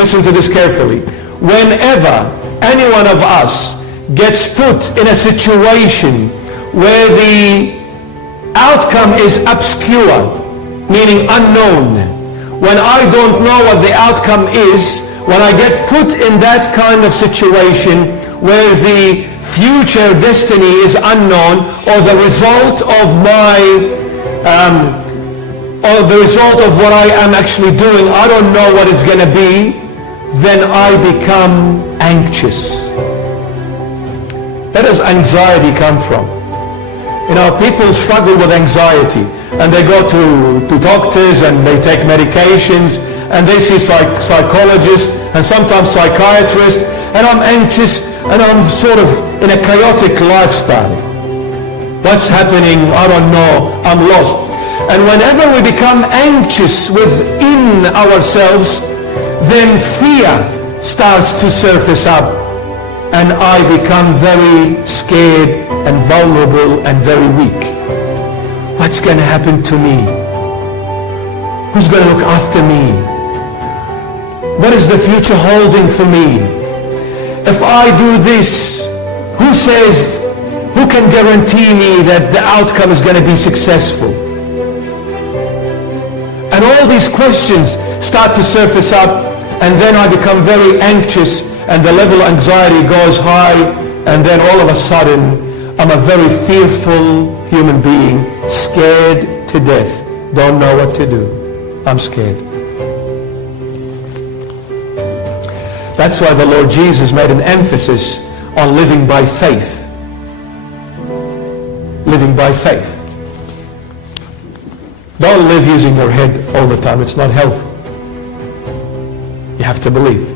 listen to this carefully. Whenever any one of us gets put in a situation where the outcome is obscure, meaning unknown, when I don't know what the outcome is, when I get put in that kind of situation where the future destiny is unknown, or the result of what I am actually doing, I don't know what it's going to be, then I become anxious. Where does anxiety come from? People struggle with anxiety, and they go to doctors, and they take medications, and they see psychologists, and sometimes psychiatrists, and I'm anxious, and I'm sort of in a chaotic lifestyle. What's happening? I don't know. I'm lost. And whenever we become anxious within ourselves, then fear starts to surface up, and I become very scared and vulnerable and very weak. What's going to happen to me? Who's going to look after me? What is the future holding for me? If I do this, who can guarantee me that the outcome is going to be successful? And all these questions start to surface up, and then I become very anxious, and the level of anxiety goes high, and then all of a sudden I'm a very fearful human being, scared to death, don't know what to do. I'm scared. That's why the Lord Jesus made an emphasis on living by faith. Living by faith. Don't live using your head all the time. It's not healthy. You have to believe.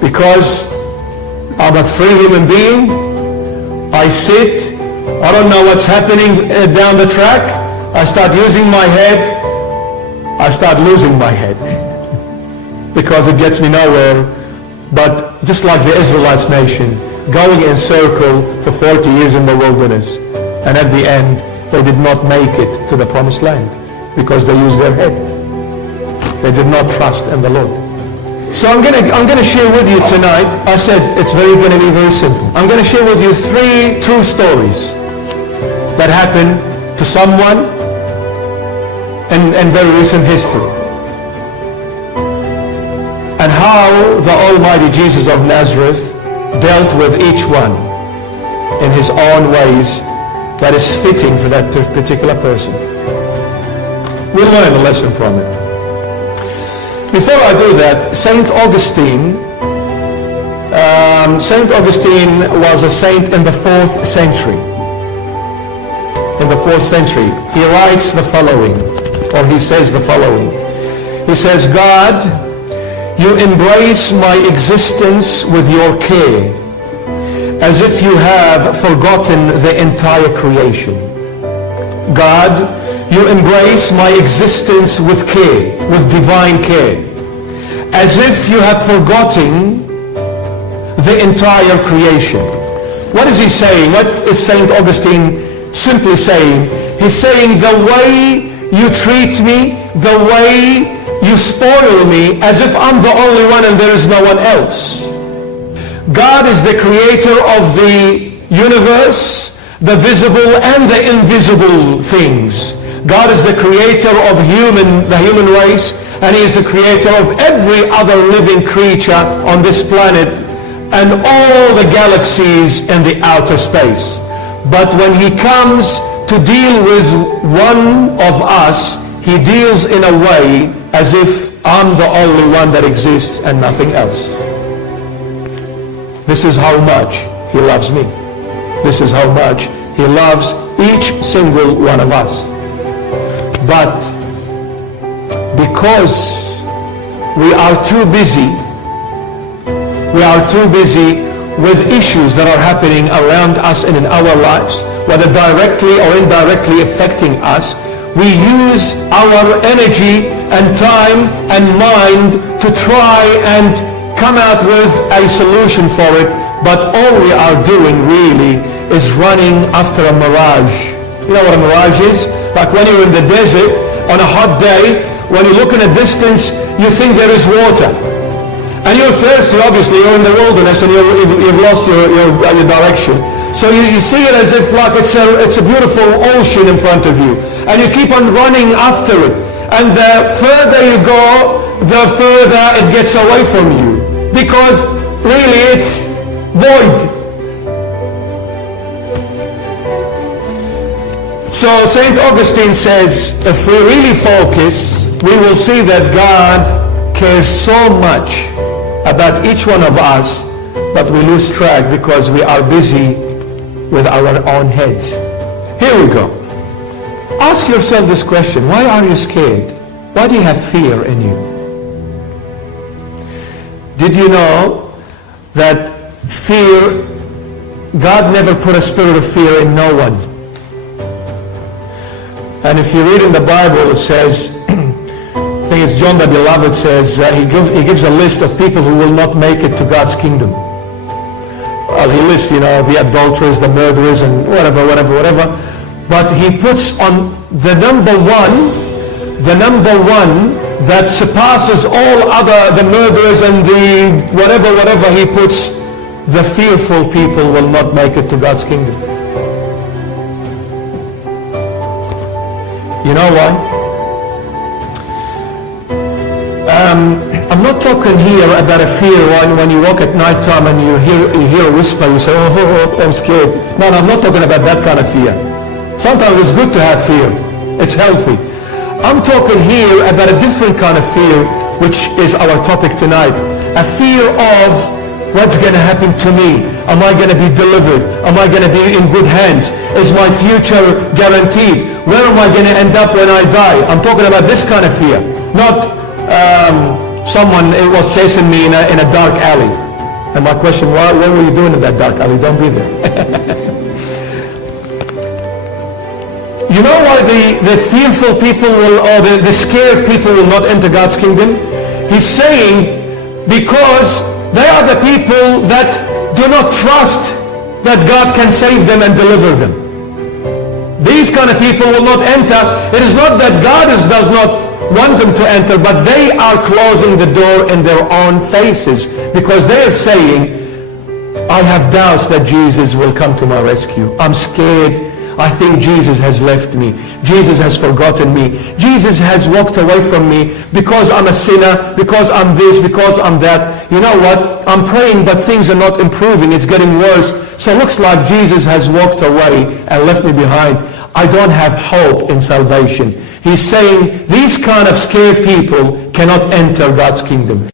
Because I'm a free human being. I sit. I don't know what's happening down the track. I start using my head. I start losing my head. Because it gets me nowhere. But just like the Israelites nation, going in circle for 40 years in the wilderness, and at the end they did not make it to the promised land because they used their head. They did not trust in the Lord. So I'm going to share with you tonight. I said it's going to be very simple. I'm going to share with you 3 true stories that happened to someone in very recent history, and how the Almighty Jesus of Nazareth dealt with each one in his own ways that is fitting for that particular person. We'll learn a lesson from it. Before I do that, Saint Augustine was a saint in the 4th century. In the 4th century, he writes the following, or he says the following. He says, God, you embrace my existence with your care, as if you have forgotten the entire creation. God, you embrace my existence with care, with divine care, as if you have forgotten the entire creation. What is he saying? What is St. Augustine simply saying? He's saying the way you treat me, the way you spoil me, as if I'm the only one and there is no one else. God is the creator of the universe, the visible and the invisible things. God is the creator of the human race, and he is the creator of every other living creature on this planet and all the galaxies in the outer space. But when he comes to deal with one of us, he deals in a way as if I'm the only one that exists and nothing else. This is how much he loves me. This is how much he loves each single one of us. But because we are too busy with issues that are happening around us and in our lives, whether directly or indirectly affecting us, we use our energy and time and mind to try and come out with a solution for it, but all we are doing really is running after a mirage. You know what a mirage is? Like when you're in the desert on a hot day, when you look in a distance, you think there is water. And you're thirsty, obviously, you're in the wilderness and you've lost your direction. So you see it as if like it's a beautiful ocean in front of you. And you keep on running after it. And the further you go, the further it gets away from you. Because really it's void. So St. Augustine says, if we really focus, we will see that God cares so much about each one of us, but we lose track because we are busy with our own heads. Here we go. Ask yourself this question. Why are you scared? Why do you have fear in you? Did you know that fear, God never put a spirit of fear in no one? And if you read in the Bible, it says, I think it's John the Beloved says, he gives a list of people who will not make it to God's kingdom. Well, he lists, the adulterers, the murderers, and whatever. But he puts on the number one that surpasses all other, the murderers and the whatever, he puts, the fearful people will not make it to God's kingdom. You know why? I'm not talking here about a fear when you walk at night time and you hear a whisper, you say, oh, I'm scared. No, I'm not talking about that kind of fear. Sometimes it's good to have fear. It's healthy. I'm talking here about a different kind of fear, which is our topic tonight. A fear of what's going to happen to me. Am I going to be delivered? Am I going to be in good hands? Is my future guaranteed? Where am I going to end up when I die? I'm talking about this kind of fear. Not someone was chasing me in a dark alley. And my question, what were you doing in that dark alley? Don't be there. You know why the fearful people or the scared people will not enter God's kingdom? He's saying because they are the people that do not trust that God can save them and deliver them. These kind of people will not enter. It is not that God does not want them to enter, but they are closing the door in their own faces because they are saying, I have doubts that Jesus will come to my rescue. I'm scared. I think Jesus has left me. Jesus has forgotten me. Jesus has walked away from me because I'm a sinner, because I'm this, because I'm that. You know what? I'm praying, but things are not improving. It's getting worse. So it looks like Jesus has walked away and left me behind. I don't have hope in salvation. He's saying these kind of scared people cannot enter God's kingdom.